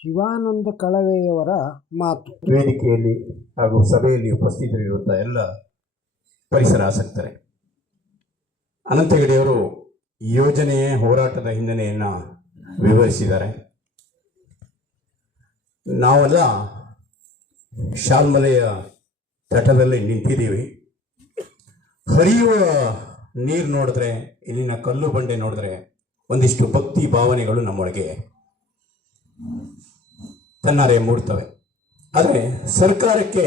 ಶಿವಾನಂದ ಕಳವೆಯವರ ಮಾತು. ವೇದಿಕೆಯಲ್ಲಿ ಹಾಗೂ ಸಭೆಯಲ್ಲಿ ಉಪಸ್ಥಿತರಿರುವಂಥ ಎಲ್ಲ ಪರಿಸರ ಆಸಕ್ತರೆ, ಅನಂತ ಹೆಗಡೆಯವರು ಯೋಜನೆಯ ಹೋರಾಟದ ಹಿನ್ನೆಲೆಯನ್ನು ವಿವರಿಸಿದ್ದಾರೆ. ನಾವೆಲ್ಲ ಶಾಲ್ಮಲೆಯ ತಟದಲ್ಲಿ ನಿಂತಿದ್ದೀವಿ. ಹರಿಯುವ ನೀರು ನೋಡಿದ್ರೆ, ಇಲ್ಲಿನ ಕಲ್ಲು ಬಂಡೆ ನೋಡಿದ್ರೆ ಒಂದಿಷ್ಟು ಭಕ್ತಿ ಭಾವನೆಗಳು ನಮ್ಮೊಳಗೆ. ತನ್ನಾರೆ ಮೂಡ್ತವೆ. ಆದರೆ ಸರ್ಕಾರಕ್ಕೆ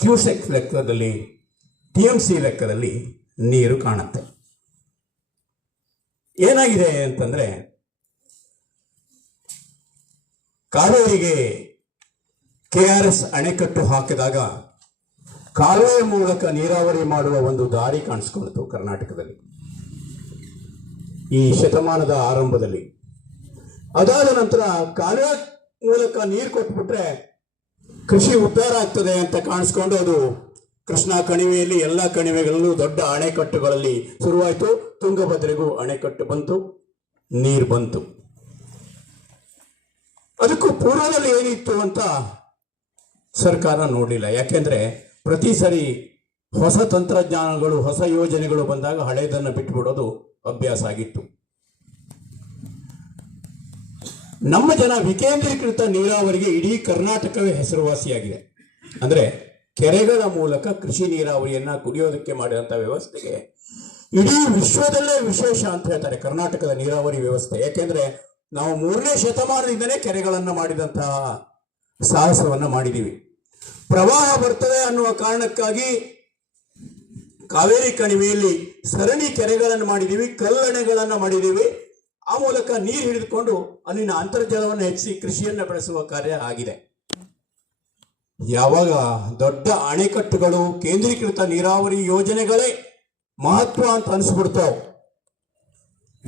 ಕ್ಯೂಸೆಕ್ ಲೆಕ್ಕದಲ್ಲಿ, ಟಿ ಎಂ ಸಿ ಲೆಕ್ಕದಲ್ಲಿ ನೀರು ಕಾಣುತ್ತೆ. ಏನಾಗಿದೆ ಅಂತಂದ್ರೆ ಕಾವೇರಿಗೆ ಕೆ ಆರ್ ಎಸ್ ಅಣೆಕಟ್ಟು ಹಾಕಿದಾಗ ಕಾಲುವೆ ಮೂಲಕ ನೀರಾವರಿ ಮಾಡುವ ಒಂದು ದಾರಿ ಕಾಣಿಸ್ಕೊಳ್ತು ಕರ್ನಾಟಕದಲ್ಲಿ. ಈ ಶತಮಾನದ ಆರಂಭದಲ್ಲಿ. ಅದಾದ ನಂತರ ಕಾಲುವೆ ಮೂಲಕ ನೀರು ಕೊಟ್ಬಿಟ್ರೆ ಕೃಷಿ ಉದ್ಧಾರ ಆಗ್ತದೆ ಅಂತ ಕಾಣಿಸ್ಕೊಂಡು ಅದು ಕೃಷ್ಣಾ ಕಣಿವೆಯಲ್ಲಿ ಎಲ್ಲ ಕಣಿವೆಗಳಲ್ಲೂ ದೊಡ್ಡ ಅಣೆಕಟ್ಟುಗಳಲ್ಲಿ ಶುರುವಾಯಿತು. ತುಂಗಭದ್ರೆಗೂ ಅಣೆಕಟ್ಟು ಬಂತು, ನೀರು ಬಂತು. ಅದಕ್ಕೂ ಪೂರ್ವದಲ್ಲಿ ಏನಿತ್ತು ಅಂತ ಸರ್ಕಾರ ನೋಡಲಿಲ್ಲ. ಯಾಕೆಂದ್ರೆ ಪ್ರತಿ ಸರಿ ಹೊಸ ತಂತ್ರಜ್ಞಾನಗಳು, ಹೊಸ ಯೋಜನೆಗಳು ಬಂದಾಗ ಹಳೆಯದನ್ನು ಬಿಟ್ಟುಬಿಡೋದು ಅಭ್ಯಾಸ ಆಗಿತ್ತು. ನಮ್ಮ ಜನ ವಿಕೇಂದ್ರೀಕೃತ ನೀರಾವರಿಗೆ ಇಡೀ ಕರ್ನಾಟಕವೇ ಹೆಸರುವಾಸಿಯಾಗಿದೆ. ಅಂದ್ರೆ ಕೆರೆಗಳ ಮೂಲಕ ಕೃಷಿ ನೀರಾವರಿಯನ್ನ ಕುಡಿಯೋದಕ್ಕೆ ಮಾಡಿದಂಥ ವ್ಯವಸ್ಥೆಗೆ ಇಡೀ ವಿಶ್ವದಲ್ಲೇ ವಿಶೇಷ ಅಂತ ಹೇಳ್ತಾರೆ ಕರ್ನಾಟಕದ ನೀರಾವರಿ ವ್ಯವಸ್ಥೆ. ಯಾಕೆಂದ್ರೆ ನಾವು ಮೂರನೇ ಶತಮಾನದಿಂದಲೇ ಕೆರೆಗಳನ್ನು ಮಾಡಿದಂತ ಸಾಹಸವನ್ನ ಮಾಡಿದ್ದೀವಿ ಪ್ರವಾಹ ಬರ್ತದೆ ಅನ್ನುವ ಕಾರಣಕ್ಕಾಗಿ ಕಾವೇರಿ ಕಣಿವೆಯಲ್ಲಿ ಸರಣಿ ಕೆರೆಗಳನ್ನು ಮಾಡಿದ್ದೀವಿ ಕಲ್ಲಣೆಗಳನ್ನು ಮಾಡಿದ್ದೀವಿ ಆ ಮೂಲಕ ನೀರು ಹಿಡಿದುಕೊಂಡು ಅಲ್ಲಿನ ಅಂತರ್ಜಲವನ್ನು ಹೆಚ್ಚಿಸಿ ಕೃಷಿಯನ್ನು ಬೆಳೆಸುವ ಕಾರ್ಯ ಆಗಿದೆ. ಯಾವಾಗ ದೊಡ್ಡ ಅಣೆಕಟ್ಟುಗಳು ಕೇಂದ್ರೀಕೃತ ನೀರಾವರಿ ಯೋಜನೆಗಳೇ ಮಹತ್ವ ಅಂತ ಅನಿಸ್ಬಿಡ್ತಾವೆ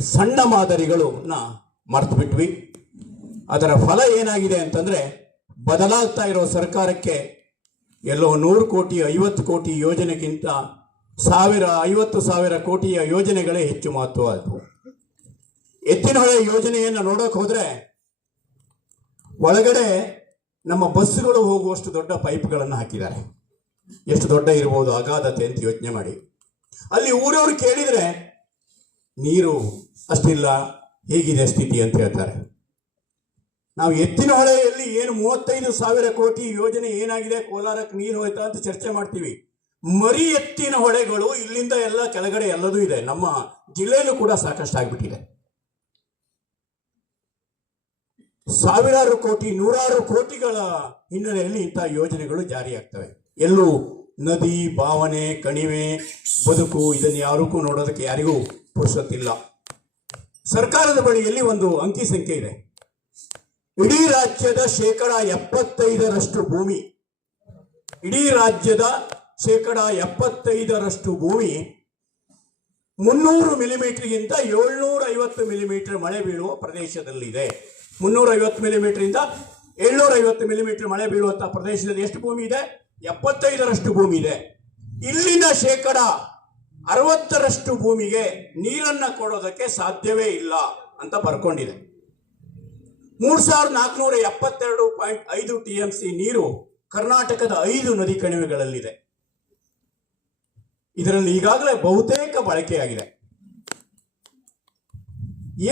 ಸಣ್ಣ ಮಾದರಿಗಳು ಮರ್ತು ಬಿಟ್ವಿ ಅದರ ಫಲ ಏನಾಗಿದೆ ಅಂತಂದ್ರೆ, ಬದಲಾಗ್ತಾ ಇರೋ ಸರ್ಕಾರಕ್ಕೆ ಎಲ್ಲೋ ನೂರು ಕೋಟಿ, ಐವತ್ತು ಕೋಟಿ ಯೋಜನೆಗಿಂತ ಸಾವಿರ, ಐವತ್ತು ಸಾವಿರ ಕೋಟಿಯ ಯೋಜನೆಗಳೇ ಹೆಚ್ಚು ಮಹತ್ವ ಆದವು. ಎತ್ತಿನಹೊಳೆ ಯೋಜನೆಯನ್ನು ನೋಡೋಕೆ ಹೋದರೆ ಒಳಗಡೆ ನಮ್ಮ ಬಸ್ಸುಗಳು ಹೋಗುವಷ್ಟು ದೊಡ್ಡ ಪೈಪ್ಗಳನ್ನು ಹಾಕಿದ್ದಾರೆ. ಎಷ್ಟು ದೊಡ್ಡ ಇರ್ಬೋದು, ಅಗಾಧತೆ ಅಂತ ಯೋಚನೆ ಮಾಡಿ. ಅಲ್ಲಿ ಊರವರು ಕೇಳಿದ್ರೆ, ನೀರು ಅಷ್ಟಿಲ್ಲ, ಹೇಗಿದೆ ಸ್ಥಿತಿ? ಅಂತ ಹೇಳ್ತಾರೆ. ನಾವು ಎತ್ತಿನ ಹೊಳೆಯಲ್ಲಿ ಏನು ಮೂವತ್ತೈದು ಸಾವಿರ ಕೋಟಿ ಯೋಜನೆ ಏನಾಗಿದೆ, ಕೋಲಾರಕ್ಕೆ ನೀರು ಹೋಯ್ತಾ ಅಂತ ಚರ್ಚೆ ಮಾಡ್ತೀವಿ. ಮರಿ ಎತ್ತಿನ ಹೊಳೆಗಳು ಇಲ್ಲಿಂದ ಎಲ್ಲ ಕೆಳಗಡೆ ಎಲ್ಲದೂ ಇದೆ. ನಮ್ಮ ಜಿಲ್ಲೆಯಲ್ಲೂ ಕೂಡ ಸಾಕಷ್ಟು ಆಗ್ಬಿಟ್ಟಿದೆ ಸಾವಿರಾರು ಕೋಟಿ, ನೂರಾರು ಕೋಟಿಗಳ ಹಿನ್ನೆಲೆಯಲ್ಲಿ ಇಂತಹ ಯೋಜನೆಗಳು ಜಾರಿಯಾಗ್ತವೆ. ಎಲ್ಲೂ ನದಿ, ಭಾವನೆ, ಕಣಿವೆ, ಬದುಕು ಇದನ್ನು ಯಾರಿಗೂ ನೋಡೋದಕ್ಕೆ ಯಾರಿಗೂ ಪುರುಸತ್ತಿಲ್ಲ. ಸರ್ಕಾರದ ಬಳಿಯಲ್ಲಿ ಒಂದು ಅಂಕಿ ಸಂಖ್ಯೆ ಇದೆ. ಇಡೀ ರಾಜ್ಯದ ಶೇಕಡ ಎಪ್ಪತ್ತೈದರಷ್ಟು ಭೂಮಿ, ಇಡೀ ರಾಜ್ಯದ ಶೇಕಡ ಎಪ್ಪತ್ತೈದರಷ್ಟು ಭೂಮಿ ಮುನ್ನೂರು ಮಿಲಿಮೀಟರ್ಗಿಂತ ಏಳ್ನೂರ ಐವತ್ತು ಮಿಲಿಮೀಟರ್ ಮಳೆ ಬೀಳುವ ಪ್ರದೇಶದಲ್ಲಿದೆ. ಮುನ್ನೂರ ಐವತ್ತು ಮಿಲಿಮೀಟರ್ ಇಂದ ಏಳ್ನೂರ ಐವತ್ತು ಮಿಲಿಮೀಟರ್ ಮಳೆ ಬೀಳುವಂತಹ ಪ್ರದೇಶದಲ್ಲಿ ಎಷ್ಟು ಭೂಮಿ ಇದೆ? ಎಪ್ಪತ್ತೈದರಷ್ಟು ಭೂಮಿ ಇದೆ. ಇಲ್ಲಿನ ಶೇಕಡ ಅರವತ್ತರಷ್ಟು ಭೂಮಿಗೆ ನೀರನ್ನ ಕೊಡೋದಕ್ಕೆ ಸಾಧ್ಯವೇ ಇಲ್ಲ ಅಂತ ಬರ್ಕೊಂಡಿದೆ. ಮೂರು ಸಾವಿರದ ನಾಲ್ಕುನೂರ ಎಪ್ಪತ್ತೆರಡು ಪಾಯಿಂಟ್ ಐದು ಟಿ ಎಂ ಸಿ ನೀರು ಕರ್ನಾಟಕದ ಐದು ನದಿ ಕಣಿವೆಗಳಲ್ಲಿದೆ. ಇದರಲ್ಲಿ ಈಗಾಗಲೇ ಬಹುತೇಕ ಬಳಕೆಯಾಗಿದೆ.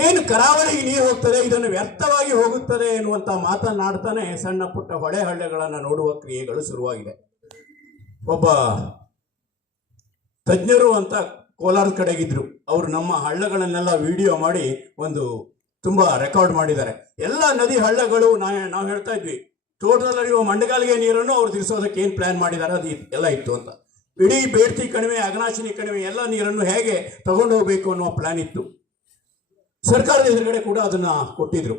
ಏನು ಕರಾವಳಿಗೆ ನೀರು ಹೋಗ್ತದೆ, ಇದನ್ನು ವ್ಯರ್ಥವಾಗಿ ಹೋಗುತ್ತದೆ ಎನ್ನುವಂತ ಮಾತನಾಡ್ತಾನೆ ಸಣ್ಣ ಪುಟ್ಟ ಹೊಳೆ ಹಳ್ಳೆಗಳನ್ನು ನೋಡುವ ಕ್ರಿಯೆಗಳು ಶುರುವಾಗಿದೆ. ಒಬ್ಬ ತಜ್ಞರು ಅಂತ ಕೋಲಾರ ಕಡೆಗಿದ್ರು. ಅವರು ನಮ್ಮ ಹಳ್ಳಗಳನ್ನೆಲ್ಲ ವಿಡಿಯೋ ಮಾಡಿ ಒಂದು ತುಂಬಾ ರೆಕಾರ್ಡ್ ಮಾಡಿದ್ದಾರೆ. ಎಲ್ಲ ನದಿ ಹಳ್ಳಗಳು ನಾ ನಾವು ಹೇಳ್ತಾ ಇದ್ವಿ ಹರಿಯುವ ಮಂಡಗಾಲಿಗೆ ನೀರನ್ನು ಅವ್ರು ತಿಳಿಸೋದಕ್ಕೆ ಏನು ಪ್ಲಾನ್ ಮಾಡಿದ್ದಾರೆ ಅದು ಎಲ್ಲ ಇತ್ತು ಅಂತ. ಇಡೀ ಬೇಡ್ತಿ ಕಣಿವೆ, ಅಗನಾಶಿನಿ ಕಣಿವೆ, ಎಲ್ಲ ನೀರನ್ನು ಹೇಗೆ ತಗೊಂಡು ಹೋಗ್ಬೇಕು ಅನ್ನುವ ಪ್ಲಾನ್ ಇತ್ತು. ಸರ್ಕಾರದ ಎದುರುಗಡೆ ಕೂಡ ಅದನ್ನ ಕೊಟ್ಟಿದ್ರು.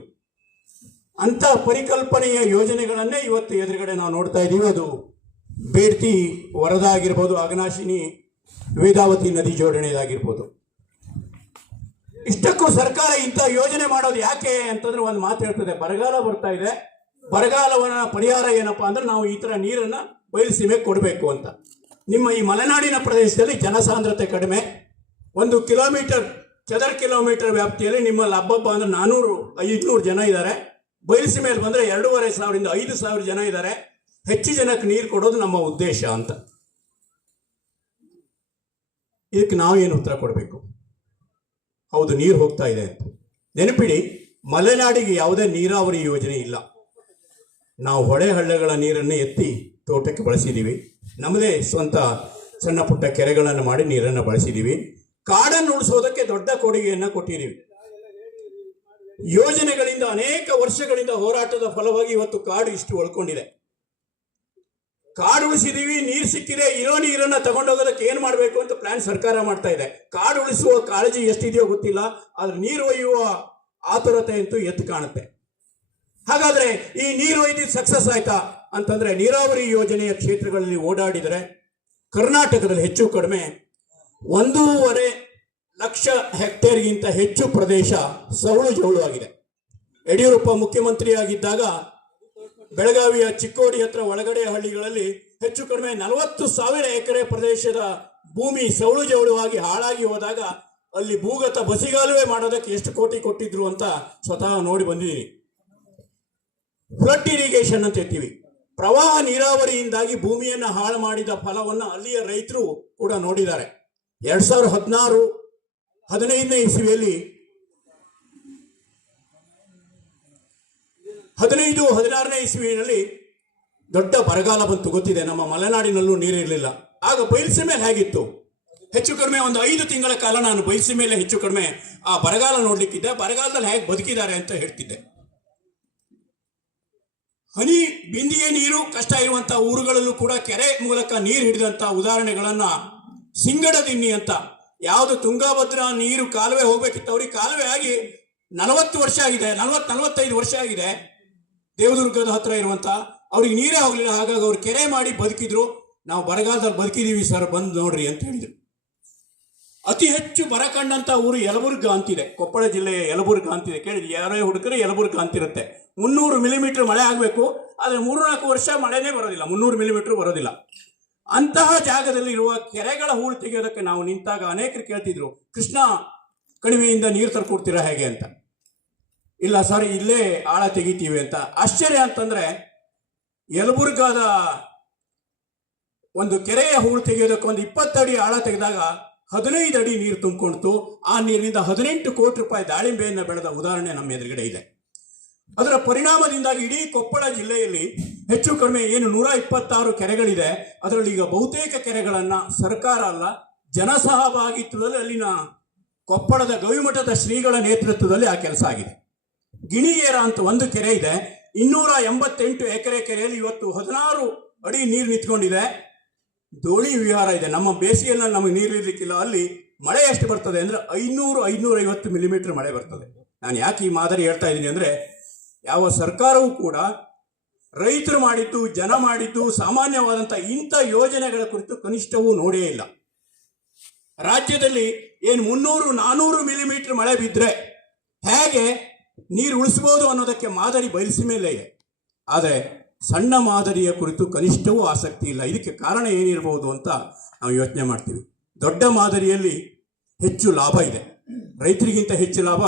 ಅಂತ ಪರಿಕಲ್ಪನೆಯ ಯೋಜನೆಗಳನ್ನೇ ಇವತ್ತು ಎದುರುಗಡೆ ನಾವು ನೋಡ್ತಾ ಇದ್ದೀವಿ. ಅದು ಬೇಡ್ತಿ ವರದಾ ಆಗಿರ್ಬೋದು ಅಗನಾಶಿನಿ ವೇದಾವತಿ ನದಿ ಜೋಡಣೆದಾಗಿರ್ಬೋದು. ಇಷ್ಟಕ್ಕೂ ಸರ್ಕಾರ ಇಂಥ ಯೋಜನೆ ಮಾಡೋದು ಯಾಕೆ ಅಂತಂದ್ರೆ ಒಂದು ಮಾತು ಹೇಳ್ತದೆ, ಬರಗಾಲ ಬರ್ತಾ ಇದೆ. ಬರಗಾಲವನ್ನ ಪರಿಹಾರ ಏನಪ್ಪಾ ಅಂದ್ರೆ ನಾವು ಈ ತರ ನೀರನ್ನ ಬಯಲುಸೀಮೆ ಕೊಡಬೇಕು ಅಂತ. ನಿಮ್ಮ ಈ ಮಲೆನಾಡಿನ ಪ್ರದೇಶದಲ್ಲಿ ಜನಸಾಂದ್ರತೆ ಕಡಿಮೆ. ಒಂದು ಕಿಲೋಮೀಟರ್ ಚದರ ಕಿಲೋಮೀಟರ್ ವ್ಯಾಪ್ತಿಯಲ್ಲಿ ನಿಮ್ಮಲ್ಲಿ ಹಬ್ಬಬ್ಬ ಅಂದ್ರೆ ನಾನೂರು, ಐದುನೂರು ಜನ ಇದ್ದಾರೆ. ಬಯಲು ಮೇಲೆ ಬಂದ್ರೆ ಎರಡೂವರೆ ಸಾವಿರದಿಂದ ಐದು ಸಾವಿರ ಜನ ಇದ್ದಾರೆ. ಹೆಚ್ಚು ಜನಕ್ಕೆ ನೀರು ಕೊಡೋದು ನಮ್ಮ ಉದ್ದೇಶ ಅಂತ. ಇದಕ್ಕೆ ನಾವೇನು ಉತ್ತರ ಕೊಡಬೇಕು? ಹೌದು, ನೀರು ಹೋಗ್ತಾ ಇದೆ ಅಂತ. ನೆನಪಿಡಿ, ಮಲೆನಾಡಿಗೆ ಯಾವುದೇ ನೀರಾವರಿ ಯೋಜನೆ ಇಲ್ಲ. ನಾವು ಹೊಳೆ ಹಳ್ಳಗಳ ನೀರನ್ನು ಎತ್ತಿ ತೋಟಕ್ಕೆ ಬಳಸಿದ್ದೀವಿ. ನಮ್ಮದೇ ಸ್ವಂತ ಸಣ್ಣ ಪುಟ್ಟ ಕೆರೆಗಳನ್ನು ಮಾಡಿ ನೀರನ್ನು ಬಳಸಿದ್ದೀವಿ. ಕಾಡನ್ನು ಉಳಿಸೋದಕ್ಕೆ ದೊಡ್ಡ ಕೊಡುಗೆಯನ್ನು ಕೊಟ್ಟಿದ್ದೀವಿ. ಯೋಜನೆಗಳಿಂದ ಅನೇಕ ವರ್ಷಗಳಿಂದ ಹೋರಾಟದ ಫಲವಾಗಿ ಇವತ್ತು ಕಾಡು ಇಷ್ಟು ಒಳ್ಕೊಂಡಿದೆ. ಕಾಡು ಉಳಿಸಿದೀವಿ, ನೀರು ಸಿಕ್ಕಿದೆ, ಇರೋ ನೀರನ್ನ ತಗೊಂಡೋಗೋದಕ್ಕೆ ಏನ್ ಮಾಡಬೇಕು ಅಂತ ಪ್ಲಾನ್ ಸರ್ಕಾರ ಮಾಡ್ತಾ ಇದೆ. ಕಾಡು ಉಳಿಸುವ ಕಾಳಜಿ ಎಷ್ಟಿದೆಯೋ ಗೊತ್ತಿಲ್ಲ, ಆದ್ರೆ ನೀರು ಒಯ್ಯುವ ಆತುರತೆ ಅಂತೂ ಎತ್ತು ಕಾಣುತ್ತೆ. ಹಾಗಾದ್ರೆ ಈ ನೀರು ಒಯ್ದಿದ್ದು ಸಕ್ಸಸ್ ಆಯ್ತಾ ಅಂತಂದ್ರೆ ನೀರಾವರಿ ಯೋಜನೆಯ ಕ್ಷೇತ್ರಗಳಲ್ಲಿ ಓಡಾಡಿದರೆ ಕರ್ನಾಟಕದಲ್ಲಿ ಹೆಚ್ಚು ಕಡಿಮೆ ಒಂದೂವರೆ ಲಕ್ಷ ಹೆಕ್ಟೇರ್ಗಿಂತ ಹೆಚ್ಚು ಪ್ರದೇಶ ಸವಳು ಜವಳು ಆಗಿದೆ. ಯಡಿಯೂರಪ್ಪ ಮುಖ್ಯಮಂತ್ರಿಯಾಗಿದ್ದಾಗ ಬೆಳಗಾವಿಯ ಚಿಕ್ಕೋಡಿ ಹತ್ರ ಒಳಗಡೆ ಹಳ್ಳಿಗಳಲ್ಲಿ ಹೆಚ್ಚು ಕಡಿಮೆ ನಲವತ್ತು ಸಾವಿರ ಎಕರೆ ಪ್ರದೇಶದ ಭೂಮಿ ಸವಳು ಜವಳುವಾಗಿ ಹಾಳಾಗಿ ಹೋದಾಗ ಅಲ್ಲಿ ಭೂಗತ ಬಸಿಗಾಲುವೆ ಮಾಡೋದಕ್ಕೆ ಎಷ್ಟು ಕೋಟಿ ಕೊಟ್ಟಿದ್ರು ಅಂತ ಸ್ವತಃ ನೋಡಿ ಬಂದಿದ್ದೀನಿ. ಫ್ಲಡ್ ಇರಿಗೇಷನ್ ಅಂತ ಹೇಳ್ತೀವಿ. ಪ್ರವಾಹ ನೀರಾವರಿಯಿಂದಾಗಿ ಭೂಮಿಯನ್ನು ಹಾಳು ಮಾಡಿದ ಫಲವನ್ನು ಅಲ್ಲಿಯ ರೈತರು ಕೂಡ ನೋಡಿದ್ದಾರೆ. ಎರಡ್ ಸಾವಿರದ ಹದಿನಾರು, ಹದಿನೈದನೇ ಇಸವಿಯಲ್ಲಿ ಹದಿನೈದು, ಹದಿನಾರನೇ ಇಸ್ವಿನಲ್ಲಿ ದೊಡ್ಡ ಬರಗಾಲ ಬಂತು. ಗೊತ್ತಿದೆ, ನಮ್ಮ ಮಲೆನಾಡಿನಲ್ಲೂ ನೀರಿರಲಿಲ್ಲ ಆಗ ಬಯಲ್ಸಿ ಮೇಲೆ ಹೇಗಿತ್ತು? ಹೆಚ್ಚು ಕಡಿಮೆ ಒಂದು ಐದು ತಿಂಗಳ ಕಾಲ ನಾನು ಬಯಲ್ಸಿ ಮೇಲೆ ಹೆಚ್ಚು ಕಡಿಮೆ ಆ ಬರಗಾಲ ನೋಡ್ಲಿಕ್ಕಿದ್ದೆ. ಬರಗಾಲದಲ್ಲಿ ಹೇಗೆ ಬದುಕಿದ್ದಾರೆ ಅಂತ ಹೇಳ್ತಿದ್ದೆ. ಹನಿ, ಬಿಂದಿಗೆ ನೀರು, ಕಷ್ಟ ಇರುವಂತಹ ಊರುಗಳಲ್ಲೂ ಕೂಡ ಕೆರೆ ಮೂಲಕ ನೀರು ಹಿಡಿದಂತ ಉದಾಹರಣೆಗಳನ್ನ ಸಿಂಗಡದಿನ್ನಿ ಅಂತ. ಯಾವುದು ತುಂಗಾಭದ್ರಾ ನೀರು ಕಾಲುವೆ ಹೋಗ್ಬೇಕಿತ್ತು ಅವ್ರಿಗೆ ಕಾಲುವೆ ಆಗಿ ನಲವತ್ತು ವರ್ಷ ಆಗಿದೆ, ನಲವತ್ತು, ನಲವತ್ತೈದು ವರ್ಷ ಆಗಿದೆ ದೇವದುರ್ಗದ ಹತ್ರ ಇರುವಂತ. ಅವ್ರಿಗೆ ನೀರೇ ಹೋಗ್ಲಿಲ್ಲ, ಹಾಗಾಗಿ ಅವ್ರು ಕೆರೆ ಮಾಡಿ ಬದುಕಿದ್ರು. ನಾವು ಬರಗಾಲದಲ್ಲಿ ಬದುಕಿದೀವಿ ಸರ್, ಬಂದು ನೋಡ್ರಿ ಅಂತ ಹೇಳಿದ್ರು. ಅತಿ ಹೆಚ್ಚು ಬರ ಕಂಡಂತ ಊರು ಯಲಬುರ್ಗ ಅಂತಿದೆ. ಕೊಪ್ಪಳ ಜಿಲ್ಲೆಯ ಯಲಬುರ್ಗ ಅಂತಿದೆ. ಕೇಳಿದ್ರಿ, ಯಾರೇ ಹುಡುಕರೆ ಯಲಬುರ್ಗ ಅಂತಿರುತ್ತೆ. ಮುನ್ನೂರು ಮಿಲಿಮೀಟರ್ ಮಳೆ ಆಗಬೇಕು, ಆದರೆ ಮೂರು ನಾಲ್ಕು ವರ್ಷ ಮಳೆನೇ ಬರೋದಿಲ್ಲ. ಮುನ್ನೂರು ಮಿಲಿಮೀಟರ್ ಬರೋದಿಲ್ಲ. ಅಂತಹ ಜಾಗದಲ್ಲಿ ಇರುವ ಕೆರೆಗಳ ಹೂಳು ತೆಗೆಯೋದಕ್ಕೆ ನಾವು ನಿಂತಾಗ ಅನೇಕರು ಕೇಳ್ತಿದ್ರು, ಕೃಷ್ಣ, ಕಣಿವೆಯಿಂದ ನೀರು ತರ್ಕೊಡ್ತೀರಾ ಹೇಗೆ ಅಂತ? ಇಲ್ಲ ಸರ್, ಇಲ್ಲೇ ಆಳ ತೆಗಿತೀವಿ ಅಂತ. ಆಶ್ಚರ್ಯ ಅಂತಂದ್ರೆ, ಯಲಬುರ್ಗಾದ ಒಂದು ಕೆರೆಯ ಹೂಳು ತೆಗೆಯೋದಕ್ಕೆ ಒಂದು ಇಪ್ಪತ್ತಡಿ ಆಳ ತೆಗೆದಾಗ ಹದಿನೈದು ಅಡಿ ನೀರು ತುಂಬಿಕೊಂಡಿತು. ಆ ನೀರಿನಿಂದ ಹದಿನೆಂಟು ಕೋಟಿ ರೂಪಾಯಿ ದಾಳಿಂಬೆಯನ್ನು ಬೆಳೆದ ಉದಾಹರಣೆ ನಮ್ಮ ಎದುರುಗಡೆ ಇದೆ. ಅದರ ಪರಿಣಾಮದಿಂದಾಗಿ ಇಡೀ ಕೊಪ್ಪಳ ಜಿಲ್ಲೆಯಲ್ಲಿ ಹೆಚ್ಚು ಕಡಿಮೆ ಏನು ನೂರ ಇಪ್ಪತ್ತಾರು ಕೆರೆಗಳಿದೆ. ಅದರಲ್ಲಿ ಈಗ ಬಹುತೇಕ ಕೆರೆಗಳನ್ನ ಸರ್ಕಾರ ಅಲ್ಲ, ಜನಸಹಭಾಗಿತ್ವದಲ್ಲಿ ಅಲ್ಲಿನ ಕೊಪ್ಪಳದ ಗವಿಮಠದ ಶ್ರೀಗಳ ನೇತೃತ್ವದಲ್ಲಿ ಆ ಕೆಲಸ ಆಗಿದೆ. ಗಿಣಿಗೇರ ಅಂತ ಒಂದು ಕೆರೆ ಇದೆ. ಇನ್ನೂರ ಎಂಬತ್ತೆಂಟು ಎಕರೆ ಕೆರೆಯಲ್ಲಿ ಇವತ್ತು ಹದಿನಾರು ಅಡಿ ನೀರು ನಿಂತ್ಕೊಂಡಿದೆ. ದೋಣಿ ವಿಹಾರ ಇದೆ. ನಮ್ಮ ಬೇಸಿಗೆಯಲ್ಲಿ ನಮಗೆ ನೀರು ಇರಲಿಕ್ಕಿಲ್ಲ. ಅಲ್ಲಿ ಮಳೆ ಎಷ್ಟು ಬರ್ತದೆ ಅಂದ್ರೆ ಐನೂರು ಐನೂರ ಐವತ್ತು ಮಿಲಿಮೀಟರ್ ಮಳೆ ಬರ್ತದೆ. ನಾನು ಯಾಕೆ ಈ ಮಾದರಿ ಹೇಳ್ತಾ ಇದ್ದೀನಿ ಅಂದ್ರೆ ಯಾವ ಸರ್ಕಾರವೂ ಕೂಡ ರೈತರು ಮಾಡಿದ್ದು, ಜನ ಮಾಡಿದ್ದು ಸಾಮಾನ್ಯವಾದಂಥ ಇಂಥ ಯೋಜನೆಗಳ ಕುರಿತು ಕನಿಷ್ಠವೂ ನೋಡೇ ಇಲ್ಲ. ರಾಜ್ಯದಲ್ಲಿ ಏನು ಮುನ್ನೂರು, ನಾನೂರು ಮಿಲಿಮೀಟರ್ ಮಳೆ ಬಿದ್ದರೆ ಹೇಗೆ ನೀರು ಉಳಿಸ್ಬೋದು ಅನ್ನೋದಕ್ಕೆ ಮಾದರಿ ಬಯಲಿಸಿ ಮೇಲೆ ಇದೆ. ಆದರೆ ಸಣ್ಣ ಮಾದರಿಯ ಕುರಿತು ಕನಿಷ್ಠವೂ ಆಸಕ್ತಿ ಇಲ್ಲ. ಇದಕ್ಕೆ ಕಾರಣ ಏನಿರಬಹುದು ಅಂತ ನಾವು ಯೋಚನೆ ಮಾಡ್ತೀವಿ. ದೊಡ್ಡ ಮಾದರಿಯಲ್ಲಿ ಹೆಚ್ಚು ಲಾಭ ಇದೆ. ರೈತರಿಗಿಂತ ಹೆಚ್ಚು ಲಾಭ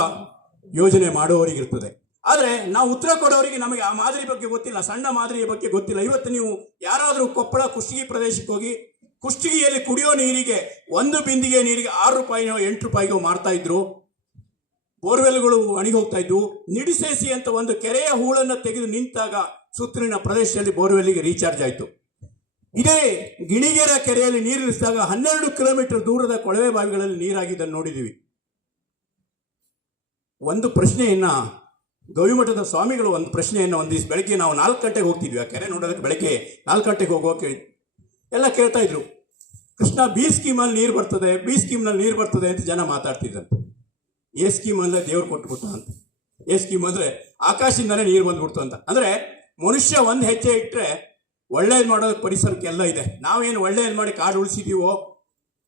ಯೋಜನೆ ಮಾಡುವವರಿಗಿರ್ತದೆ. ಆದರೆ ನಾವು ಉತ್ತರ ಕೊಡೋರಿಗೆ ನಮಗೆ ಆ ಮಾದರಿ ಬಗ್ಗೆ ಗೊತ್ತಿಲ್ಲ, ಸಣ್ಣ ಮಾದರಿಯ ಬಗ್ಗೆ ಗೊತ್ತಿಲ್ಲ. ಇವತ್ತು ನೀವು ಯಾರಾದರೂ ಕೊಪ್ಪಳ ಕುಷ್ಟಗಿ ಪ್ರದೇಶಕ್ಕೆ ಹೋಗಿ ಕುಷ್ಟಗಿಯಲ್ಲಿ ಕುಡಿಯೋ ನೀರಿಗೆ, ಒಂದು ಬಿಂದಿಗೆ ನೀರಿಗೆ ಆರು ರೂಪಾಯಿನೋ ಎಂಟು ರೂಪಾಯಿಗೋ ಮಾರ್ತಾ ಇದ್ರು, ಬೋರ್ವೆಲ್ಗಳು ಹೋಗ್ತಾ ಇದ್ವು, ನಿಡಿಸೇಸಿ ಅಂತ ಒಂದು ಕೆರೆಯ ಹೂಳನ್ನು ತೆಗೆದು ನಿಂತಾಗ ಸುತ್ತಲಿನ ಪ್ರದೇಶದಲ್ಲಿ ಬೋರ್ವೆಲ್ಗೆ ರೀಚಾರ್ಜ್ ಆಯಿತು. ಇದೇ ಗಿಣಿಗೆರ ಕೆರೆಯಲ್ಲಿ ನೀರು ಇಳಿಸಿದಾಗ ಹನ್ನೆರಡು ಕಿಲೋಮೀಟರ್ ದೂರದ ಕೊಳವೆ ಬಾವಿಗಳಲ್ಲಿ ನೀರಾಗಿದ್ದನ್ನು ನೋಡಿದ್ದೀವಿ. ಒಂದು ಪ್ರಶ್ನೆಯನ್ನ ಗವಿಮಠದ ಸ್ವಾಮಿಗಳು ಒಂದು ಪ್ರಶ್ನೆಯನ್ನು ಒಂದು ದಿವಸ ಬೆಳಗ್ಗೆ ನಾವು ನಾಲ್ಕು ಗಂಟೆಗೆ ಹೋಗ್ತಿದ್ವಿ. ಆ ಕೆರೆ ನೋಡೋದಕ್ಕೆ ಬೆಳಗ್ಗೆ ನಾಲ್ಕು ಗಂಟೆಗೆ ಹೋಗೋಕೆ ಎಲ್ಲ ಕೇಳ್ತಾ ಇದ್ರು. ಕೃಷ್ಣ ಬಿ ಸ್ಕೀಮಲ್ಲಿ ನೀರು ಬರ್ತದೆ, ಬಿ ಸ್ಕೀಮ್ನಲ್ಲಿ ನೀರು ಬರ್ತದೆ ಅಂತ ಜನ ಮಾತಾಡ್ತಿದ್ದಂತೆ ಎ ಸ್ಕೀಮ್ ಅಂದರೆ ದೇವ್ರು ಕೊಟ್ಬಿಟ್ಟು ಅಂತ. ಎ ಸ್ಕೀಮ್ ಅಂದ್ರೆ ಆಕಾಶದಿಂದಲೇ ನೀರು ಬಂದ್ಬಿಡ್ತು ಅಂತ. ಅಂದ್ರೆ ಮನುಷ್ಯ ಒಂದು ಹೆಜ್ಜೆ ಇಟ್ಟರೆ ಒಳ್ಳೇದು ಮಾಡೋದಕ್ಕೆ ಪರಿಸರಕ್ಕೆ ಎಲ್ಲ ಇದೆ. ನಾವೇನು ಒಳ್ಳೇದು ಮಾಡಿ ಕಾಡು ಉಳಿಸಿದೀವೋ,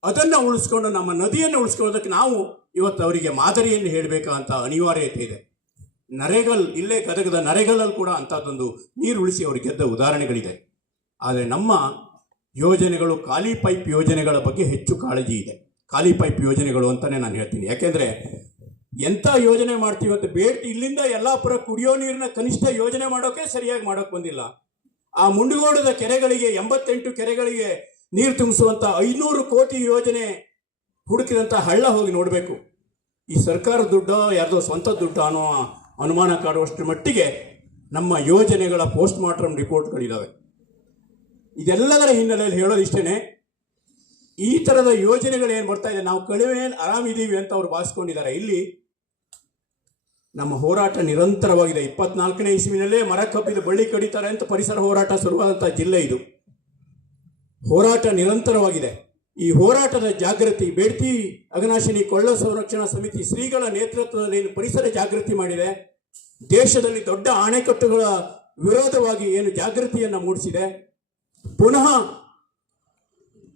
ಅದನ್ನ ಉಳಿಸ್ಕೊಂಡು ನಮ್ಮ ನದಿಯನ್ನು ಉಳಿಸ್ಕೊಳ್ಳೋದಕ್ಕೆ ನಾವು ಇವತ್ತು ಅವರಿಗೆ ಮಾದರಿಯನ್ನು ಹೇಳಬೇಕಂತ ಅನಿವಾರ್ಯತೆ ಇದೆ. ನರೇಗಲ್, ಇಲ್ಲೇ ಗದಗದ ನರೇಗಲಲ್ಲಿ ಕೂಡ ಅಂಥದ್ದೊಂದು ನೀರು ಉಳಿಸಿ ಅವರು ಗೆದ್ದ ಉದಾಹರಣೆಗಳಿದೆ. ಆದರೆ ನಮ್ಮ ಯೋಜನೆಗಳು ಖಾಲಿ ಪೈಪ್ ಯೋಜನೆಗಳ ಬಗ್ಗೆ ಹೆಚ್ಚು ಕಾಳಜಿ ಇದೆ. ಖಾಲಿ ಪೈಪ್ ಯೋಜನೆಗಳು ಅಂತಲೇ ನಾನು ಹೇಳ್ತೀನಿ. ಯಾಕೆಂದರೆ ಎಂಥ ಯೋಜನೆ ಮಾಡ್ತೀವಿ ಅಂತ ಬೇಟ್ ಇಲ್ಲಿಂದ ಯಲ್ಲಾಪುರ ಕುಡಿಯೋ ನೀರಿನ ಕನಿಷ್ಠ ಯೋಜನೆ ಮಾಡೋಕೆ ಸರಿಯಾಗಿ ಮಾಡೋಕೆ ಬಂದಿಲ್ಲ. ಆ ಮುಂಡಗೋಡದ ಕೆರೆಗಳಿಗೆ, ಎಂಬತ್ತೆಂಟು ಕೆರೆಗಳಿಗೆ ನೀರು ತುಂಬಿಸುವಂಥ ಐನೂರು ಕೋಟಿ ಯೋಜನೆ ಹುಡುಕಿದಂಥ ಹಳ್ಳ ಹೋಗಿ ನೋಡಬೇಕು. ಈ ಸರ್ಕಾರ ದುಡ್ಡೋ, ಯಾರ್ದೋ ಸ್ವಂತ ದುಡ್ಡು ಅನ್ನೋ ಅನುಮಾನ ಕಾಡುವಷ್ಟು ಮಟ್ಟಿಗೆ ನಮ್ಮ ಯೋಜನೆಗಳ ಪೋಸ್ಟ್ ಮಾರ್ಟಮ್ ರಿಪೋರ್ಟ್ಗಳಿದ್ದಾವೆ ಇದೆಲ್ಲದರ ಹಿನ್ನೆಲೆಯಲ್ಲಿ ಹೇಳೋದಿಷ್ಟೇನೆ ಈ ಥರದ ಯೋಜನೆಗಳು ಏನು ಬರ್ತಾ ಇದೆ, ನಾವು ಕಡಿಮೆ ಆರಾಮಿದ್ದೀವಿ ಅಂತ ಅವ್ರು ಭಾವಿಸ್ಕೊಂಡಿದ್ದಾರೆ. ಇಲ್ಲಿ ನಮ್ಮ ಹೋರಾಟ ನಿರಂತರವಾಗಿದೆ. ಇಪ್ಪತ್ನಾಲ್ಕನೇ ಇಸ್ವಿನಲ್ಲೇ ಮರ ಕಪ್ಪಿದ ಬಳ್ಳಿ ಕಡಿತಾರೆ ಅಂತ ಪರಿಸರ ಹೋರಾಟ ಶುರುವಾದಂಥ ಜಿಲ್ಲೆ ಇದು. ಹೋರಾಟ ನಿರಂತರವಾಗಿದೆ. ಈ ಹೋರಾಟದ ಜಾಗೃತಿ, ಬೇಡ್ತಿ ಅಗನಾಶಿನಿ ಕೊಳ್ಳ ಸಂರಕ್ಷಣಾ ಸಮಿತಿ ಶ್ರೀಗಳ ನೇತೃತ್ವದಲ್ಲಿ ಪರಿಸರ ಜಾಗೃತಿ ಮಾಡಿದೆ, ದೇಶದಲ್ಲಿ ದೊಡ್ಡ ಅಣೆಕಟ್ಟುಗಳ ವಿರೋಧವಾಗಿ ಏನು ಜಾಗೃತಿಯನ್ನು ಮೂಡಿಸಿದೆ. ಪುನಃ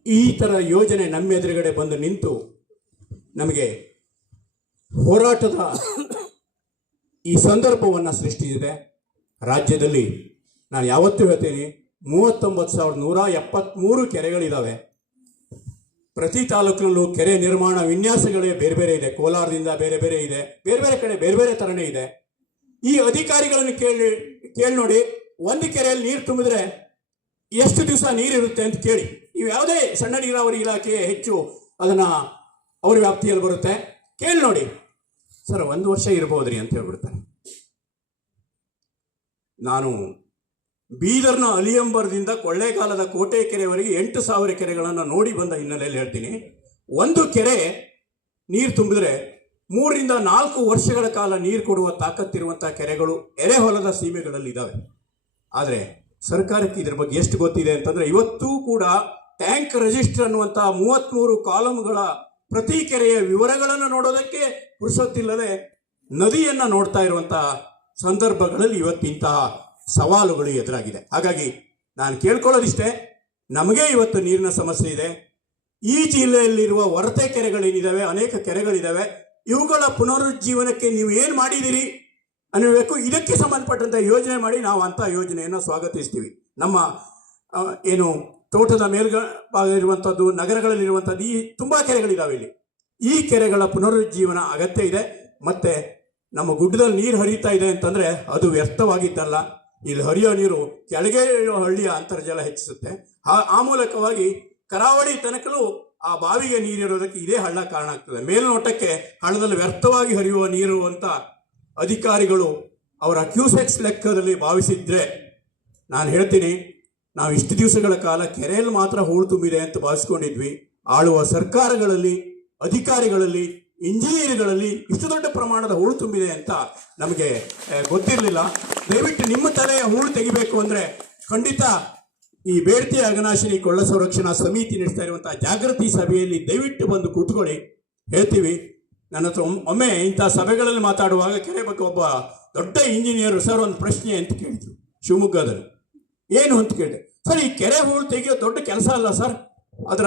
ಈ ಥರ ಯೋಜನೆ ನಮ್ಮ ಎದುರುಗಡೆ ಬಂದು ನಿಂತು ನಮಗೆ ಹೋರಾಟದ ಈ ಸಂದರ್ಭವನ್ನು ಸೃಷ್ಟಿಸಿದೆ. ರಾಜ್ಯದಲ್ಲಿ ನಾನು ಯಾವತ್ತೂ ಹೇಳ್ತೀನಿ, ಮೂವತ್ತೊಂಬತ್ತು ಸಾವಿರದ ನೂರ ಎಪ್ಪತ್ತ್ಮೂರು ಕೆರೆಗಳಿದ್ದಾವೆ ಪ್ರತಿ ತಾಲೂಕಿನಲ್ಲೂ ಕೆರೆ ನಿರ್ಮಾಣ ವಿನ್ಯಾಸಗಳೇ ಬೇರೆ ಬೇರೆ ಇದೆ. ಕೋಲಾರದಿಂದ ಬೇರೆ ಬೇರೆ ಇದೆ. ಬೇರೆ ಬೇರೆ ಕಡೆ ಬೇರೆ ಬೇರೆ ಥರನೇ ಇದೆ. ಈ ಅಧಿಕಾರಿಗಳನ್ನು ಕೇಳಿ ಕೇಳಿ ನೋಡಿ, ಒಂದು ಕೆರೆಯಲ್ಲಿ ನೀರು ತುಂಬಿದ್ರೆ ಎಷ್ಟು ದಿವಸ ನೀರಿರುತ್ತೆ ಅಂತ ಕೇಳಿ. ನೀವು ಯಾವುದೇ ಸಣ್ಣ ನೀರಾವರಿ ಇಲಾಖೆ ಹೆಚ್ಚು ಅದನ್ನು ಅವ್ರ ವ್ಯಾಪ್ತಿಯಲ್ಲಿ ಬರುತ್ತೆ. ಕೇಳಿ ನೋಡಿ. ಸರ್, ಒಂದು ವರ್ಷ ಇರ್ಬೋದ್ರಿ ಅಂತ ಹೇಳ್ಬಿಡ್ತಾರೆ. ನಾನು ಬೀದರ್ನ ಅಲಿಯಂಬರದಿಂದ ಕೊಳ್ಳೇಗಾಲದ ಕೋಟೆ ಕೆರೆವರೆಗೆ ಎಂಟು ಸಾವಿರ ಕೆರೆಗಳನ್ನು ನೋಡಿ ಬಂದ ಹಿನ್ನೆಲೆಯಲ್ಲಿ ಹೇಳ್ತೀನಿ. ಒಂದು ಕೆರೆ ನೀರು ತುಂಬಿದ್ರೆ ಮೂರರಿಂದ ನಾಲ್ಕು ವರ್ಷಗಳ ಕಾಲ ನೀರು ಕೊಡುವ ತಾಕತ್ತಿರುವಂಥ ಕೆರೆಗಳು ಎರೆಹೊಲದ ಸೀಮೆಗಳಲ್ಲಿ ಇದ್ದಾವೆ ಆದರೆ ಸರ್ಕಾರಕ್ಕೆ ಇದ್ರ ಬಗ್ಗೆ ಎಷ್ಟು ಗೊತ್ತಿದೆ ಅಂತಂದ್ರೆ ಇವತ್ತೂ ಕೂಡ ಟ್ಯಾಂಕ್ ರಿಜಿಸ್ಟರ್ ಅನ್ನುವಂಥ ಮೂವತ್ತ್ಮೂರು ಕಾಲಮ್ಗಳ ಪ್ರತಿ ಕೆರೆಯ ವಿವರಗಳನ್ನು ನೋಡೋದಕ್ಕೆ ಪುರುಸೊತ್ತಿಲ್ಲದೆ ನದಿಯನ್ನು ನೋಡ್ತಾ ಇರುವಂಥ ಸಂದರ್ಭಗಳಲ್ಲಿ ಇವತ್ತಿಂತಹ ಸವಾಲುಗಳು ಎದುರಾಗಿದೆ. ಹಾಗಾಗಿ ನಾನು ಕೇಳ್ಕೊಳ್ಳೋದಿಷ್ಟೇ, ನಮಗೆ ಇವತ್ತು ನೀರಿನ ಸಮಸ್ಯೆ ಇದೆ. ಈ ಜಿಲ್ಲೆಯಲ್ಲಿರುವ ಹೊರತೆ ಕೆರೆಗಳೇನಿದ್ದಾವೆ ಅನೇಕ ಕೆರೆಗಳಿದ್ದಾವೆ ಇವುಗಳ ಪುನರುಜ್ಜೀವನಕ್ಕೆ ನೀವು ಏನು ಮಾಡಿದ್ದೀರಿ ಅನ್ನಬೇಕು, ಇದಕ್ಕೆ ಸಂಬಂಧಪಟ್ಟಂತ ಯೋಜನೆ ಮಾಡಿ ನಾವು ಅಂಥ ಯೋಜನೆಯನ್ನು ಸ್ವಾಗತಿಸ್ತೀವಿ. ನಮ್ಮ ಏನು ತೋಟದ ಮೇಲ್ಗ ಇರುವಂಥದ್ದು ನಗರಗಳಲ್ಲಿರುವಂಥದ್ದು, ಈ ತುಂಬ ಕೆರೆಗಳಿದ್ದಾವೆ ಇಲ್ಲಿ. ಈ ಕೆರೆಗಳ ಪುನರುಜ್ಜೀವನ ಅಗತ್ಯ ಇದೆ. ಮತ್ತೆ ನಮ್ಮ ಗುಡ್ಡದಲ್ಲಿ ನೀರು ಹರಿತಾ ಇದೆ ಅಂತಂದ್ರೆ ಅದು ವ್ಯರ್ಥವಾಗಿದ್ದಲ್ಲ. ಇಲ್ಲಿ ಹರಿಯೋ ನೀರು ಕೆಳಗೆ ಹಳ್ಳಿಯ ಅಂತರ್ಜಲ ಹೆಚ್ಚಿಸುತ್ತೆ. ಆ ಮೂಲಕವಾಗಿ ಕರಾವಳಿ ತನಕಲೂ ಆ ಬಾವಿಗೆ ನೀರಿರೋದಕ್ಕೆ ಇದೇ ಹಳ್ಳ ಕಾರಣ ಆಗ್ತದೆ. ಮೇಲ್ನೋಟಕ್ಕೆ ಹಳ್ಳದಲ್ಲಿ ವ್ಯರ್ಥವಾಗಿ ಹರಿಯುವ ನೀರು ಅಂತ ಅಧಿಕಾರಿಗಳು ಅವರ ಕ್ಯೂಸೆಕ್ಸ್ ಲೆಕ್ಕದಲ್ಲಿ ಭಾವಿಸಿದ್ರೆ ನಾನು ಹೇಳ್ತೀನಿ, ನಾವು ಇಷ್ಟು ದಿವಸಗಳ ಕಾಲ ಕೆರೆಯಲ್ಲಿ ಮಾತ್ರ ಹೂಳು ತುಂಬಿದೆ ಅಂತ ಭಾವಿಸ್ಕೊಂಡಿದ್ವಿ. ಆಳುವ ಸರ್ಕಾರಗಳಲ್ಲಿ, ಅಧಿಕಾರಿಗಳಲ್ಲಿ ಇಂಜಿನಿಯರ್ಗಳಲ್ಲಿ ಇಷ್ಟು ದೊಡ್ಡ ಪ್ರಮಾಣದ ಹೂಳು ತುಂಬಿದೆ ಅಂತ ನಮಗೆ ಗೊತ್ತಿರಲಿಲ್ಲ. ದಯವಿಟ್ಟು ನಿಮ್ಮ ತಲೆಯ ಹೂಳು ತೆಗಿಬೇಕು ಅಂದರೆ ಖಂಡಿತ ಈ ಬೇಡ್ತಿ ಅಗನಾಶಿನಿ ಕೊಳ್ಳ ಸಂರಕ್ಷಣಾ ಸಮಿತಿ ನಡೆಸ್ತಾ ಇರುವಂತಹ ಜಾಗೃತಿ ಸಭೆಯಲ್ಲಿ ದಯವಿಟ್ಟು ಬಂದು ಕೂತ್ಕೊಳ್ಳಿ. ಹೇಳ್ತೀವಿ, ನನ್ನ ಹತ್ರ ಒಮ್- ಒಮ್ಮೆ ಇಂಥ ಸಭೆಗಳಲ್ಲಿ ಮಾತಾಡುವಾಗ ಕೆರೆ ಬಗ್ಗೆ ಒಬ್ಬ ದೊಡ್ಡ ಇಂಜಿನಿಯರ್, ಸರ್, ಒಂದು ಪ್ರಶ್ನೆ ಅಂತ ಕೇಳಿದ್ರು ಶಿವಮೊಗ್ಗದಲ್ಲಿ. ಏನು ಅಂತ ಕೇಳಿದೆ. ಸರ್, ಈ ಕೆರೆ ಹೂಳು ತೆಗೆಯೋ ದೊಡ್ಡ ಕೆಲಸ ಅಲ್ಲ ಸರ್. ಅದರ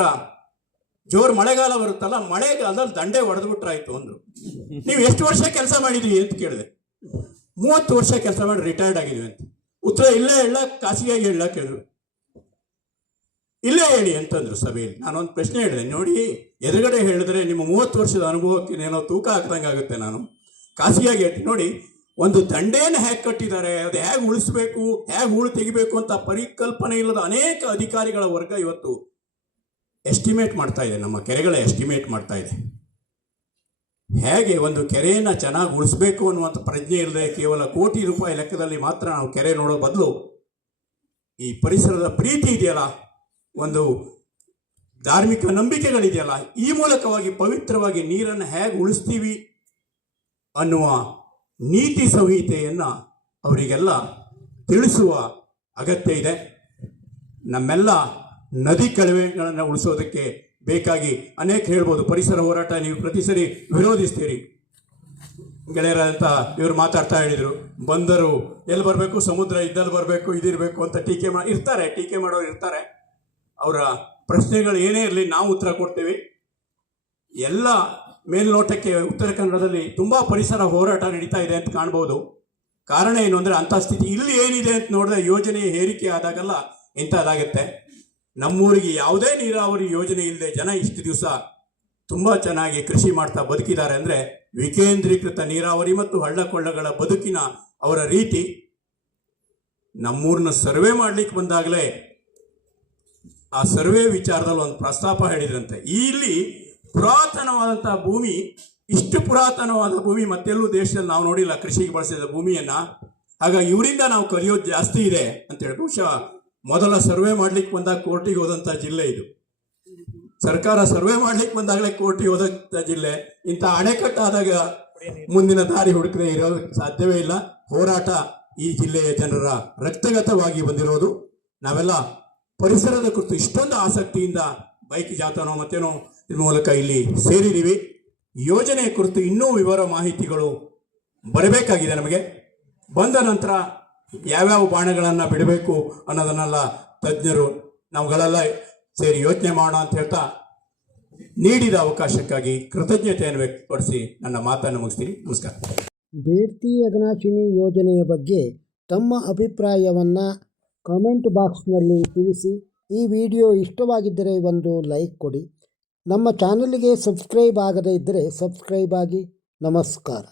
ಜೋರ್ ಮಳೆಗಾಲ ಬರುತ್ತಲ್ಲ, ಮಳೆಗಾಲದಲ್ಲಿ ದಂಡೆ ಹೊಡೆದು ಬಿಟ್ರಾಯ್ತು ಅಂದ್ರು. ನೀವು ಎಷ್ಟು ವರ್ಷ ಕೆಲಸ ಮಾಡಿದ್ರಿ ಅಂತ ಕೇಳಿದೆ. ಮೂವತ್ತು ವರ್ಷ ಕೆಲಸ ಮಾಡಿ ರಿಟೈರ್ಡ್ ಆಗಿದ್ವಿ ಅಂತ. ಉತ್ತರ ಇಲ್ಲೇ ಹೇಳ ಖಾಸಗಿಯಾಗಿ ಹೇಳ ಕೇಳಿದ್ರು. ಇಲ್ಲೇ ಹೇಳಿ ಅಂತಂದ್ರು ಸಭೆಯಲ್ಲಿ. ನಾನೊಂದು ಪ್ರಶ್ನೆ ಹೇಳಿದೆ, ನೋಡಿ, ಎದುರುಗಡೆ ಹೇಳಿದ್ರೆ ನಿಮ್ಮ ಮೂವತ್ತು ವರ್ಷದ ಅನುಭವಕ್ಕೆ ಏನೋ ತೂಕ ಹಾಕ್ದಂಗೆ ಆಗುತ್ತೆ ನಾನು. ಖಾಸಗಿಯಾಗಿ ಹೇಳ್ತೀನಿ, ನೋಡಿ, ಒಂದು ದಂಡೇನ ಹೇಗೆ ಕಟ್ಟಿದ್ದಾರೆ, ಅದು ಹೇಗೆ ಉಳಿಸ್ಬೇಕು, ಹೇಗೆ ಹೂಳು ತೆಗಿಬೇಕು ಅಂತ ಪರಿಕಲ್ಪನೆ ಇಲ್ಲದ ಅನೇಕ ಅಧಿಕಾರಿಗಳ ವರ್ಗ ಇವತ್ತು ಎಸ್ಟಿಮೇಟ್ ಮಾಡ್ತಾ ಇದೆ. ನಮ್ಮ ಕೆರೆಗಳ ಎಸ್ಟಿಮೇಟ್ ಮಾಡ್ತಾ ಇದೆ. ಹೇಗೆ ಒಂದು ಕೆರೆಯನ್ನು ಚೆನ್ನಾಗಿ ಉಳಿಸ್ಬೇಕು ಅನ್ನುವಂಥ ಪ್ರಜ್ಞೆ ಇಲ್ಲದೆ ಕೇವಲ ಕೋಟಿ ರೂಪಾಯಿ ಲೆಕ್ಕದಲ್ಲಿ ಮಾತ್ರ ನಾವು ಕೆರೆ ನೋಡೋ ಬದಲು ಈ ಪರಿಸರದ ಪ್ರೀತಿ ಇದೆಯಲ್ಲ, ಒಂದು ಧಾರ್ಮಿಕ ನಂಬಿಕೆಗಳಿದೆಯಲ್ಲ, ಈ ಮೂಲಕವಾಗಿ ಪವಿತ್ರವಾಗಿ ನೀರನ್ನು ಹೇಗೆ ಉಳಿಸ್ತೀವಿ ಅನ್ನುವ ನೀತಿ ಸಂಹಿತೆಯನ್ನು ಅವರಿಗೆಲ್ಲ ತಿಳಿಸುವ ಅಗತ್ಯ ಇದೆ. ನಮ್ಮೆಲ್ಲ ನದಿ ಕಳವೆಗಳನ್ನು ಉಳಿಸೋದಕ್ಕೆ ಬೇಕಾಗಿ ಅನೇಕ ಹೇಳ್ಬೋದು. ಪರಿಸರ ಹೋರಾಟ ನೀವು ಪ್ರತಿ ಸರಿ ವಿರೋಧಿಸ್ತೀರಿ. ಗೆಳೆಯರಂತ ಇವರು ಮಾತಾಡ್ತಾ ಹೇಳಿದರು, ಬಂದರು, ಎಲ್ಲಿ ಬರಬೇಕು, ಸಮುದ್ರ ಇದ್ದಲ್ಲಿ ಬರಬೇಕು, ಇದಿರಬೇಕು ಅಂತ ಟೀಕೆ ಮಾಡಿ ಇರ್ತಾರೆ, ಟೀಕೆ ಮಾಡೋರು ಇರ್ತಾರೆ. ಅವರ ಪ್ರಶ್ನೆಗಳು ಏನೇ ಇರಲಿ ನಾವು ಉತ್ತರ ಕೊಡ್ತೀವಿ. ಎಲ್ಲ ಮೇಲ್ನೋಟಕ್ಕೆ ಉತ್ತರ ಕನ್ನಡದಲ್ಲಿ ತುಂಬ ಪರಿಸರ ಹೋರಾಟ ನಡೀತಾ ಇದೆ ಅಂತ ಕಾಣ್ಬೋದು. ಕಾರಣ ಏನು ಅಂದರೆ, ಅಂಥ ಸ್ಥಿತಿ ಇಲ್ಲಿ ಏನಿದೆ ಅಂತ ನೋಡಿದ್ರೆ ಯೋಜನೆ ಹೇರಿಕೆ ಆದಾಗಲ್ಲ ಇಂಥದ್ದಾಗತ್ತೆ. ನಮ್ಮೂರಿಗೆ ಯಾವುದೇ ನೀರಾವರಿ ಯೋಜನೆ ಇಲ್ಲದೆ ಜನ ಇಷ್ಟು ದಿವಸ ತುಂಬ ಚೆನ್ನಾಗಿ ಕೃಷಿ ಮಾಡ್ತಾ ಬದುಕಿದ್ದಾರೆ ಅಂದರೆ ವಿಕೇಂದ್ರೀಕೃತ ನೀರಾವರಿ ಮತ್ತು ಹಳ್ಳಕೊಳ್ಳಗಳ ಬದುಕಿನ ಅವರ ರೀತಿ ನಮ್ಮೂರನ್ನ ಸರ್ವೆ ಮಾಡ್ಲಿಕ್ಕೆ ಬಂದಾಗಲೇ ಆ ಸರ್ವೆ ವಿಚಾರದಲ್ಲಿ ಒಂದು ಪ್ರಸ್ತಾಪ ಹೇಳಿದ್ರಂತೆ. ಇಲ್ಲಿ ಪುರಾತನವಾದಂಥ ಭೂಮಿ, ಇಷ್ಟು ಪುರಾತನವಾದ ಭೂಮಿ ಮತ್ತೆಲ್ಲೂ ದೇಶದಲ್ಲಿ ನಾವು ನೋಡಿಲ್ಲ ಕೃಷಿಗೆ ಬಳಸಿದ ಭೂಮಿಯನ್ನ. ಹಾಗಾಗಿ ಇವರಿಂದ ನಾವು ಕಲಿಯೋದು ಜಾಸ್ತಿ ಇದೆ ಅಂತ ಹೇಳಿ ಬಹುಶಃ ಮೊದಲ ಸರ್ವೆ ಮಾಡ್ಲಿಕ್ಕೆ ಬಂದಾಗ ಕೋರ್ಟಿಗೆ ಹೋದಂತ ಜಿಲ್ಲೆ ಇದು. ಸರ್ಕಾರ ಸರ್ವೆ ಮಾಡ್ಲಿಕ್ಕೆ ಬಂದಾಗಲೇ ಕೋರ್ಟಿಗೆ ಹೋದಂತ ಜಿಲ್ಲೆ. ಇಂಥ ಅಣೆಕಟ್ಟಾದಾಗ ಮುಂದಿನ ದಾರಿ ಹುಡುಕದೆ ಇರೋದು ಸಾಧ್ಯವೇ ಇಲ್ಲ. ಹೋರಾಟ ಈ ಜಿಲ್ಲೆಯ ಜನರ ರಕ್ತಗತವಾಗಿ ಬಂದಿರೋದು. ನಾವೆಲ್ಲ ಪರಿಸರದ ಕುರಿತು ಇಷ್ಟೊಂದು ಆಸಕ್ತಿಯಿಂದ ಬೈಕ್ ಜಾಥಾನೋ ಮತ್ತೇನೋ ಇದ್ರ ಮೂಲಕ ಇಲ್ಲಿ ಸೇರಿದ್ದೀವಿ. ಯೋಜನೆ ಕುರಿತು ಇನ್ನೂ ವಿವರ ಮಾಹಿತಿಗಳು ಬರಬೇಕಾಗಿದೆ ನಮಗೆ. ಬಂದ ನಂತರ ಯಾವ್ಯಾವ ಬಾಣಗಳನ್ನು ಬಿಡಬೇಕು ಅನ್ನೋದನ್ನೆಲ್ಲ ತಜ್ಞರು ನಾವುಗಳೆಲ್ಲ ಸೇರಿ ಯೋಚನೆ ಮಾಡೋಣ ಅಂತ ಹೇಳ್ತಾ ನೀಡಿದ ಅವಕಾಶಕ್ಕಾಗಿ ಕೃತಜ್ಞತೆಯನ್ನು ವ್ಯಕ್ತಪಡಿಸಿ ನನ್ನ ಮಾತನ್ನು ಮುಗಿಸ್ತೀನಿ. ನಮಸ್ಕಾರ. ಬೇಡ್ತಿ ಅಗ್ನಾಶಿನಿ ಯೋಜನೆಯ ಬಗ್ಗೆ ತಮ್ಮ ಅಭಿಪ್ರಾಯವನ್ನು ಕಮೆಂಟ್ ಬಾಕ್ಸ್ನಲ್ಲಿ ತಿಳಿಸಿ. ಈ ವಿಡಿಯೋ ಇಷ್ಟವಾಗಿದ್ದರೆ ಒಂದು ಲೈಕ್ ಕೊಡಿ. ನಮ್ಮ ಚಾನಲ್ಗೆ ಸಬ್ಸ್ಕ್ರೈಬ್ ಆಗದೇ ಇದ್ದರೆ ಸಬ್ಸ್ಕ್ರೈಬ್ ಆಗಿ. ನಮಸ್ಕಾರ.